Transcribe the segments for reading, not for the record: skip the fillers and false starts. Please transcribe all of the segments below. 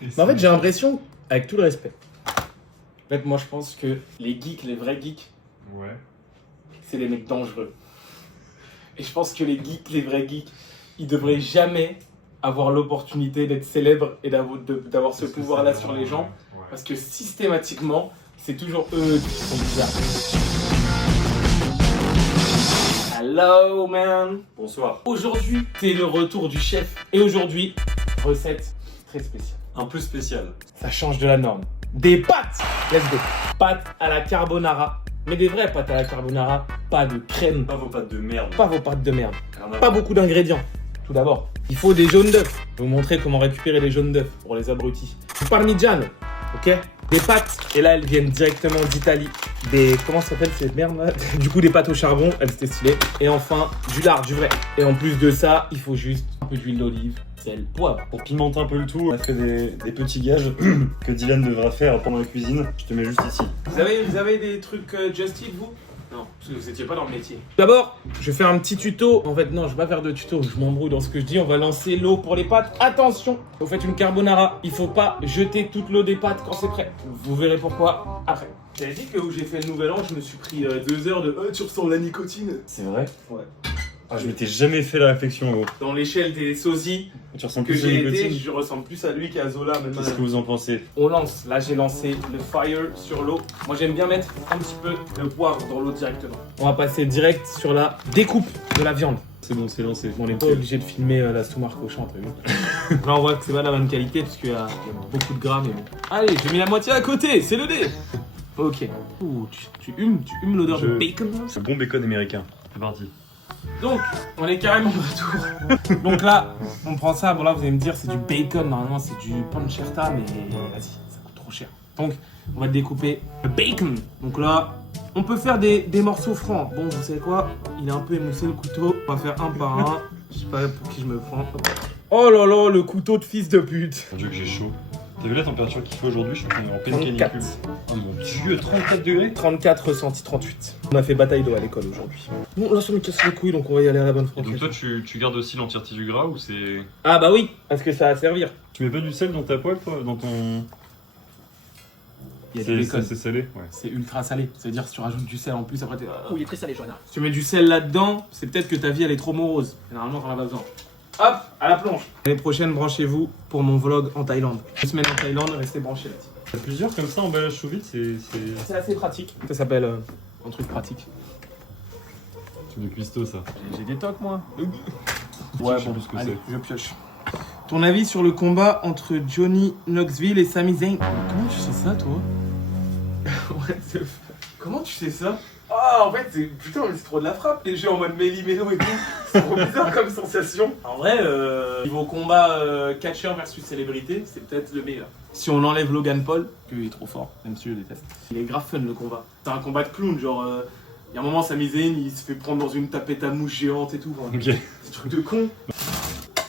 Mais en fait, j'ai l'impression, avec tout le respect, en fait, moi je pense que les geeks, les vrais geeks, Ouais. c'est des mecs dangereux. Et je pense que les geeks, les vrais geeks, ils devraient jamais avoir l'opportunité d'être célèbres et d'avoir ce pouvoir-là sur les gens. Ouais. Parce que systématiquement, c'est toujours eux qui sont bizarres. Hello man. Bonsoir. Aujourd'hui, c'est le retour du chef. Et aujourd'hui, recette très spéciale. Un peu spécial. Ça change de la norme. Des pâtes. Let's go. Pâtes à la carbonara. Mais des vraies pâtes à la carbonara. Pas de crème. Pas vos pâtes de merde. Pas vos pâtes de merde. Rien à Pas voir. beaucoup d'ingrédients. Tout d'abord, il faut des jaunes d'œufs. Je vais vous montrer comment récupérer les jaunes d'œufs pour les abrutis. Du parmigiano, ok. Des pâtes, et là elles viennent directement d'Italie. Des, comment ça s'appelle cette merde là? Du coup des pâtes au charbon, elles étaient stylées. Et enfin, du lard, du vrai. Et en plus de ça, il faut juste un peu d'huile d'olive, sel, poivre. Pour pimenter un peu le tout, on a fait des petits gages que Dylan devra faire pendant la cuisine. Je te mets juste ici. Vous avez des trucs Just Eat, vous? Non, parce que vous n'étiez pas dans le métier. D'abord, je vais faire un petit tuto. En fait, non, je vais pas faire de tuto, je m'embrouille dans ce que je dis. On va lancer l'eau pour les pâtes. Attention, vous faites une carbonara. Il faut pas jeter toute l'eau des pâtes quand c'est prêt. Vous verrez pourquoi après. J'avais dit que où j'ai fait le nouvel an, je me suis pris 2 heures de tu ressens la nicotine. C'est vrai? Ouais. Ah, je m'étais jamais fait la réflexion, gros. Dans l'échelle des sosies Tu ressembles que plus à j'ai été, nicotine. je ressemble plus à lui qu'à Zola. Même Qu'est-ce que vous en pensez? On lance. Là, j'ai lancé le fire sur l'eau. Moi, j'aime bien mettre un petit peu de poivre dans l'eau directement. On va passer direct sur la découpe de la viande. C'est bon, c'est lancé. On n'est pas obligé de filmer la sous-marque au champ, t'as vu? Là, on voit que c'est pas de la bonne qualité parce qu'il y a beaucoup de gras, mais bon. Allez, j'ai mis la moitié à côté, c'est le dé. Ok. Ouh, tu humes l'odeur de bacon là. Le bon bacon américain. C'est parti. Donc, on est carrément de retour. Donc là, on prend ça. Bon, là, vous allez me dire, c'est du bacon. Normalement, c'est du pancetta, mais vas-y, ça coûte trop cher. Donc, on va découper le bacon. Donc là, on peut faire des morceaux francs. Bon, vous savez quoi? Il est un peu émoussé le couteau. On va faire un par un. Je sais pas pour qui je me prends. Oh là là, le couteau de fils de pute. Mon dieu que j'ai chaud. T'as vu la température qu'il fait aujourd'hui? Je suis en pleine 34. canicule. Oh mon dieu, 34 degrés? 34 ressenti 38. On a fait bataille d'eau à l'école aujourd'hui. Bon, là, ça me casse les couilles, donc on va y aller à la bonne Et donc franquette. toi, tu gardes aussi l'entièreté du gras ou c'est... Ah bah oui, parce que ça va servir. Tu mets pas du sel dans ta poêle, toi? Dans ton... Il y a du bacon. C'est salé? Ouais. C'est ultra salé. C'est-à-dire si tu rajoutes du sel en plus, après t'es... Oh, il est très salé, Johanna. Si tu mets du sel là-dedans, c'est peut-être que ta vie elle est trop morose. Et normalement, t'en as pas besoin. Hop, à la plonge. L'année prochaine, branchez-vous pour mon vlog en Thaïlande. 2 semaines en Thaïlande, restez branchés là-dessus. T'as plusieurs comme ça, emballage sous vide, c'est... C'est assez pratique. Ça s'appelle un truc pratique. C'est du cuistot, ça. J'ai des tocs, moi. Ouais, Ouais, je sais bon, plus ce que allez, c'est. je pioche. Ton avis sur le combat entre Johnny Knoxville et Sami Zayn? Comment tu sais ça, toi? What the fuck? Comment tu sais ça? Ah, en fait, putain, mais c'est trop de la frappe, les jeux en mode méli-mélo et tout. C'est trop bizarre comme sensation. En vrai, niveau combat catcheur versus célébrité, c'est peut-être le meilleur. Si on enlève Logan Paul, que il est trop fort, même si je le déteste. Il est grave fun le combat. C'est un combat de clown, genre. Il y a un moment, Sami Zayn, il se fait prendre dans une tapette à mouche géante et tout. Enfin, Ok. c'est truc de con.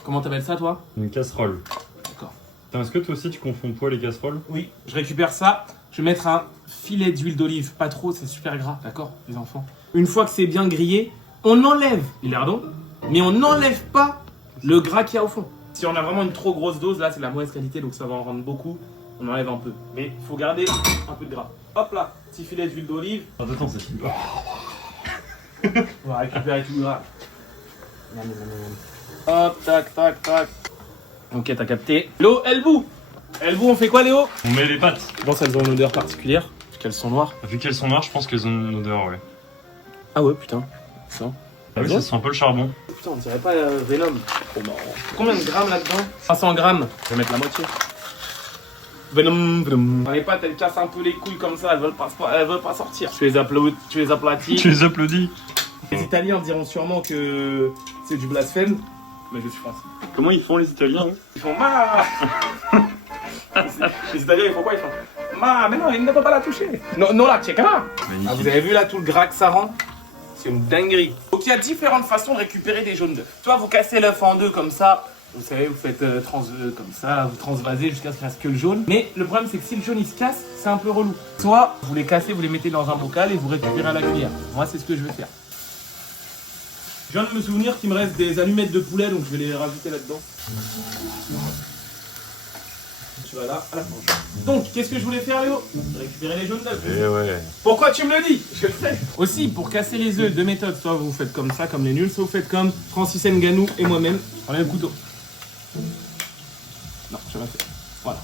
Comment t'appelles ça, toi? Une casserole. D'accord. Putain, est-ce que toi aussi tu confonds poêle et casserole? Oui, je récupère ça. Je vais mettre un filet d'huile d'olive. Pas trop, c'est super gras, d'accord, les enfants? Une fois que c'est bien grillé, on enlève les lardons, mais on n'enlève pas le gras qu'il y a au fond. Si on a vraiment une trop grosse dose, là, c'est la mauvaise qualité, donc ça va en rendre beaucoup. On enlève un peu. Mais il faut garder un peu de gras. Hop là, petit filet d'huile d'olive. Attends, c'est fini. On va récupérer tout le gras. Hop, tac, tac, tac. Ok, t'as capté. Léo, elle bout. Elle bout, on fait quoi, Léo? On met les pâtes. Je pense qu'elles ont une odeur particulière, parce qu'elles sont noires. Vu qu'elles sont noires, je pense qu'elles ont une odeur, ouais. Ah ouais, putain. Ça. Ah oui, ça sent un peu le charbon. Putain, on dirait pas Venom. Trop marrant. Combien de grammes là-dedans? 500 grammes. Je vais mettre la moitié. Venom, Venom. Dans les pâtes, elles cassent un peu les couilles comme ça, elles veulent pas sortir. Tu les aplatis. Tu les applaudis. Les Italiens diront sûrement que c'est du blasphème, mais je suis français. Comment ils font les Italiens? Ils font ma. Les Italiens, ils font quoi? Ils font ma, mais non, ils ne peuvent pas la toucher. Non, non, la check là. Ah, vous avez vu là tout le gras que ça rend? C'est une dinguerie. Donc il y a différentes façons de récupérer des jaunes d'œufs. Soit vous cassez l'œuf en deux comme ça, vous savez, vous faites comme ça, vous transvasez jusqu'à ce qu'il reste que le jaune. Mais le problème c'est que si le jaune il se casse, c'est un peu relou. Soit vous les cassez, vous les mettez dans un bocal et vous récupérez à la cuillère. Moi c'est ce que je vais faire. Je viens de me souvenir qu'il me reste des allumettes de poulet, donc je vais les rajouter là-dedans. tu vas là, à la planche. Donc, qu'est-ce que je voulais faire, Léo? Récupérer les jaunes d'œufs. Eh ouais. Pourquoi tu me le dis? Je le fais. Aussi, pour casser les œufs, deux méthodes. Soit vous faites comme ça, comme les nuls, soit vous faites comme Francis Ngannou et moi-même. Prenez le couteau. Non, je vais fait. Voilà.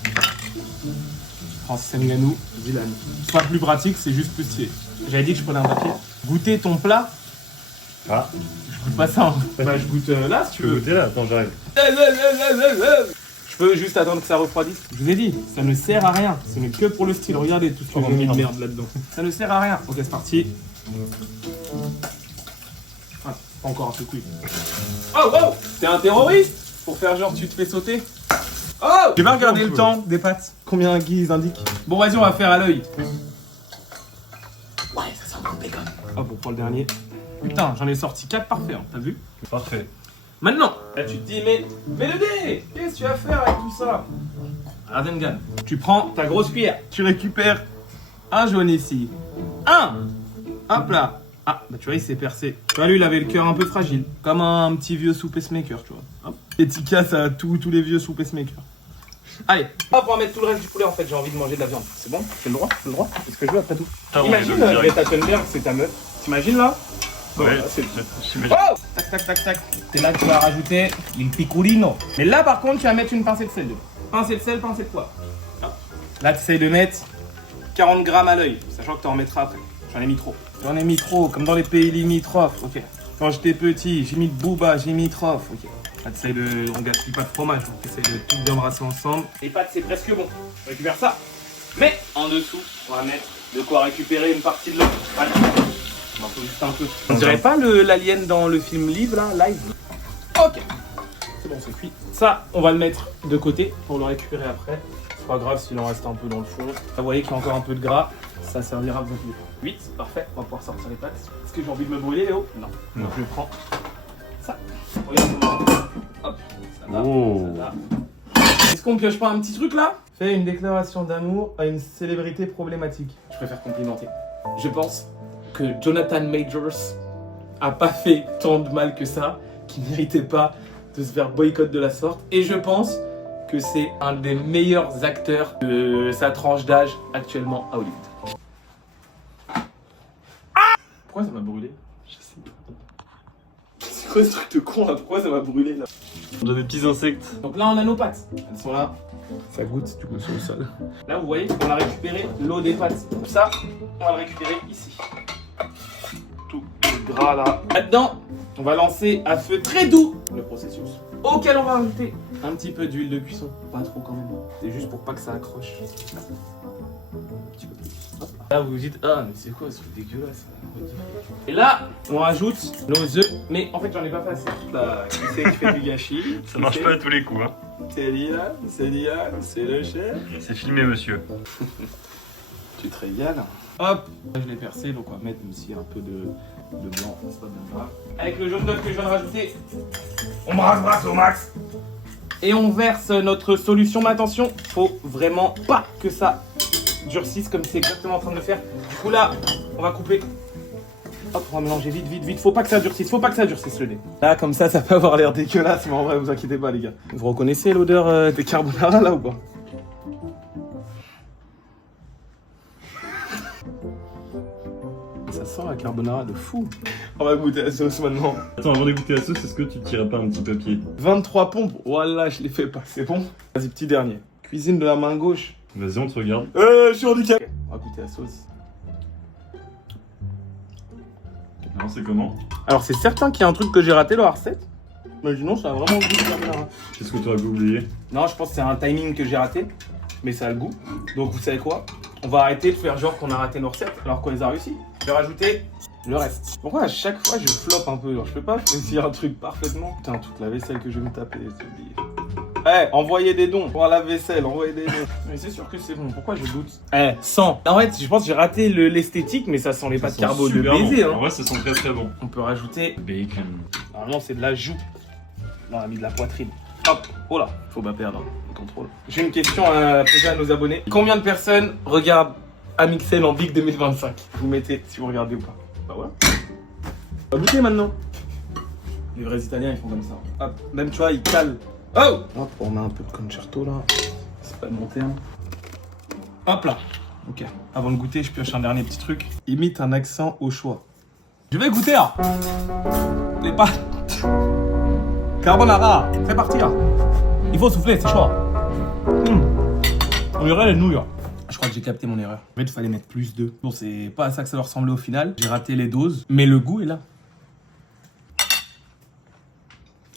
Francis Ngannou, Dylan. C'est pas plus pratique, c'est juste plus stylé. J'avais dit que je prenais un papier. Goûter ton plat. Ah, Je goûte pas ça. Hein. Bah, je goûte là, si tu tu peux veux. goûter là? Attends, j'arrive. Je peux juste attendre que ça refroidisse. Je vous ai dit, ça ne sert à rien. Ce n'est que pour le style. Regardez tout ce que j'ai mis de merde là-dedans. Ça ne sert à rien. Ok, c'est parti. Ah, pas encore un peu quick. Oh, wow! T'es un terroriste? Pour faire genre tu te fais sauter? Oh! J'ai pas regardé le temps des pâtes. Combien ils indiquent? Bon, vas-y, on va faire à l'œil. Ouais, ça sent bon le bacon. Hop, on prend le dernier. Putain, j'en ai sorti 4 parfaits, hein. T'as vu? Parfait. Maintenant, là tu te dis, mais le dé, qu'est-ce que tu vas faire avec tout ça? Rasengan, tu prends ta grosse cuillère, tu récupères un jaune ici, hop là. Ah, bah tu vois, il s'est percé. Tu vois, lui, il avait le cœur un peu fragile, comme un petit vieux sous pacemaker, tu vois. Hop. Et tu casses à tous les vieux sous pacemaker. Allez, hop, on va mettre tout le reste du poulet, en fait, j'ai envie de manger de la viande. C'est bon? C'est le droit? C'est le droit? C'est ce que je veux après tout. Imagine, Greta Thunberg, c'est ta meuf. T'imagines là? Ouais, Oh! Tac, tac, tac, tac. C'est là que tu vas rajouter il picolino. Mais là, par contre, tu vas mettre une pincée de sel. Pincée de sel, pincée de poivre. Là, tu essayes de mettre 40 grammes à l'œil, sachant que tu en mettras après. J'en ai mis trop. J'en ai mis trop, comme dans les pays limitrophes. Ok. Quand j'étais petit, j'ai mis de booba, j'ai mis trop. Ok. Là, tu essayes de. On gaspille pas de fromage, donc tu essayes de tout bien brasser ensemble. Les pâtes, c'est presque bon. Je récupère ça. Mais en dessous, on va mettre de quoi récupérer une partie de l'eau. Voilà. On faut juste un peu. On dirait pas l'alien dans le film Live là, live. Ok. C'est bon, c'est cuit. Ça, on va le mettre de côté pour le récupérer après. C'est pas grave s'il en reste un peu dans le fond. Vous voyez qu'il y a encore un peu de gras. Ça servira beaucoup. 8, parfait. On va pouvoir sortir les pâtes. Est-ce que j'ai envie de me brûler, Léo? Non. Donc je prends ça. Regarde comment. Hop. Ça va. Oh. Ça va. Est-ce qu'on pioche pas un petit truc là? Fais une déclaration d'amour à une célébrité problématique. Je préfère complimenter. Je pense que Jonathan Majors a pas fait tant de mal que ça, qu'il méritait pas de se faire boycott de la sorte. Et je pense que c'est un des meilleurs acteurs de sa tranche d'âge actuellement à Hollywood. Ah! Pourquoi ça m'a brûlé? Je sais pas. C'est quoi ce truc de con là? Pourquoi ça m'a brûlé là? On a des petits insectes. Donc là on a nos pâtes. Elles sont là. Ça goûte du coup sur le sol. Là vous voyez qu'on a récupéré l'eau des pâtes. Tout ça, on va le récupérer ici. Tout le gras là. Là-dedans, on va lancer à feu très doux le processus. Auquel on va rajouter un petit peu d'huile de cuisson. Pas trop quand même. C'est juste pour pas que ça accroche. Un petit peu plus. Hop. Là vous vous dites, ah mais c'est quoi ce truc dégueulasse? Et là, on rajoute nos œufs. Mais en fait j'en ai pas passé. Là, qui c'est qui fait du gâchis? Ça marche pas à tous les coups, hein. C'est Lian, c'est le chef. C'est filmé, monsieur. Tu te régales. Hop, je l'ai percé, donc on va mettre aussi un peu de blanc, c'est pas bien grave. Avec le jaune d'œuf que je viens de rajouter, on brasse au max. Et on verse notre solution, mais attention, faut vraiment pas que ça durcisse comme c'est exactement en train de le faire. Du coup là, on va couper. Hop, on va mélanger vite. Faut pas que ça durcisse, le nez. Là, comme ça peut avoir l'air dégueulasse, mais en vrai, vous inquiétez pas, les gars. Vous reconnaissez l'odeur des carbonara là ou pas? Ça sent la carbonara de fou. On va goûter la sauce maintenant. Attends, avant de goûter la sauce, est-ce que tu tirais pas un petit papier? 23 pompes, voilà, je les fais pas, c'est bon. Vas-y, petit dernier. Cuisine de la main gauche. Vas-y, on te regarde. Je suis handicapé. On va goûter la sauce. Alors, c'est comment? Alors, c'est certain qu'il y a un truc que j'ai raté dans la recette. Mais sinon, ça a vraiment le goût de carbonara. Qu'est-ce que tu aurais pu oublier? Non, je pense que c'est un timing que j'ai raté. Mais ça a le goût. Donc, vous savez quoi? On va arrêter de faire genre qu'on a raté nos recettes alors qu'on les a réussi. Je vais rajouter le reste. Pourquoi à chaque fois je floppe un peu? Genre, je peux pas essayer un truc parfaitement. Putain, toute la vaisselle que je vais me taper, c'est oublié. Eh, envoyez des dons pour la vaisselle, envoyez des dons. Mais c'est sûr que c'est bon, pourquoi je doute? 100. En fait, je pense que j'ai raté l'esthétique, mais ça sent les pâtes carbo de baiser. Bon. Hein. En vrai, ça sent très très bon. On peut rajouter. Bacon. Normalement, c'est de la joue. Là, on a mis de la poitrine. Hop, oh là, faut pas perdre le contrôle. J'ai une question à poser à nos abonnés. Combien de personnes regardent Amixel en Big 2025? Vous mettez si vous regardez ou pas. Bah voilà. On va goûter maintenant. Les vrais Italiens, ils font comme ça. Hop, même tu vois, ils calent. Oh! Hop, on met un peu de concerto là. pas de mon terme. Hop là. Ok. Avant de goûter, je pioche un dernier petit truc. Imite un accent au choix. Je vais goûter là. Les pâtes. Carbonara. C'est parti là. Il faut souffler, c'est chaud. On dirait les nouilles. Je crois que j'ai capté mon erreur. En fait, il fallait mettre plus d'œufs. Bon, c'est pas à ça que ça va ressembler au final. J'ai raté les doses, mais le goût est là.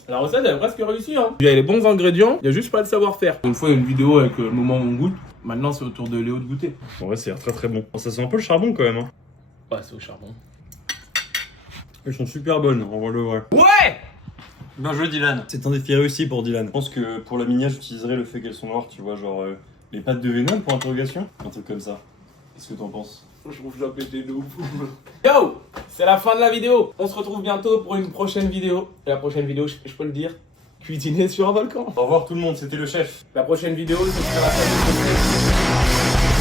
La recette, elle est presque réussie. Hein. Il y a les bons ingrédients, il y a juste pas le savoir-faire. Une fois, il y a une vidéo avec le moment où on goûte. Maintenant, c'est au tour de Léo de goûter. En vrai, c'est très très bon. Ça sent un peu le charbon quand même. Hein. Ouais, c'est au charbon. Elles sont super bonnes, on va le voir. Ouais! Bien joué, Dylan. C'est un défi réussi pour Dylan. Je pense que pour la minière, j'utiliserai le fait qu'elles sont noires, tu vois, genre les pâtes de Venom pour interrogation. Un truc comme ça. Qu'est-ce que t'en penses? Je trouve que j'ai pété de ouf. Yo! C'est la fin de la vidéo. On se retrouve bientôt pour une prochaine vidéo. Et la prochaine vidéo, je peux le dire, cuisiner sur un volcan. Au revoir tout le monde, c'était le chef. La prochaine vidéo, c'est sur la chaîne.